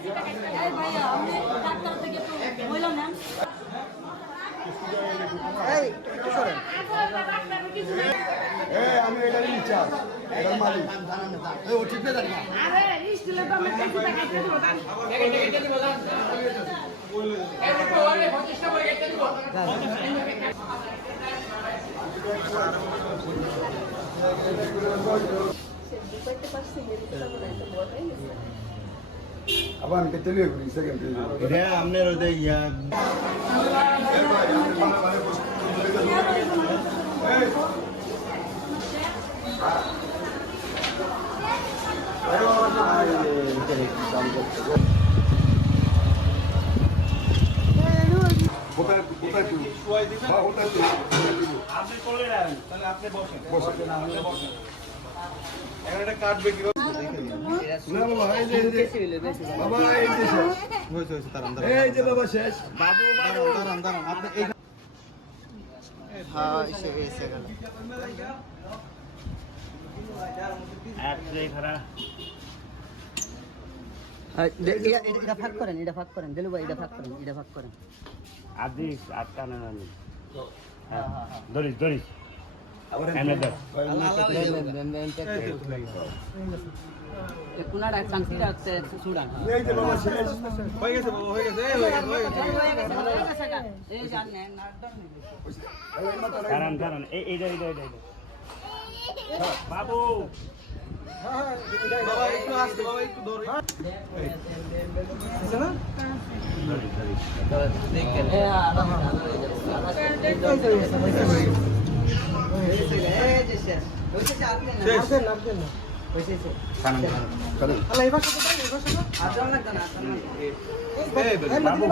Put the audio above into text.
এই ভাইয়া আপনি ডাক্তার থেকে তো বললাম না এই একটু সরেন। এই আমি এটা নিচ্ছি এটা মালিক এই ও ঠিক না জানি না আরে রিস্টলে তো আমি কিছু টাকা দিয়ে দেব জান কেটে দিব জান এই তো ওরে 25 টা করে কেটে দিব আবার কেটে লিয়ে ঘুরি সেকেন্ড এটা আপনার ওই যে ইয়া কোথায় কোথায় তুই শুয়াই দিবেন হ্যাঁ ওটা তুই আপনি চলে যান তাহলে আপনি বসেন বসেন না আপনি বসেন এখন এটা কাটবে কিভাবে না বাবা এই যে বাবা এই যে শেষ হয়েছে হয়েছে তারাম এই যে বাবা শেষ বাবু দাঁড়ান দাঁড়ান আপনি এই হ্যাঁ এসে গেল এটা ভাগ করেন দিলু ভাই, এটা ভাগ করেন আদিস আটটা না ধরিস ধরিস এনে দেখ কুনাডা চাংসিটা সুড়া এই যে বাবা শেষ হয়ে গেছে বাবা হয়ে গেছে এই জানেন না দাঁড়ান দাঁড়ান এইটা বাবু বাবা একটু আসতে বাবা একটু ধরে আছে না বাবু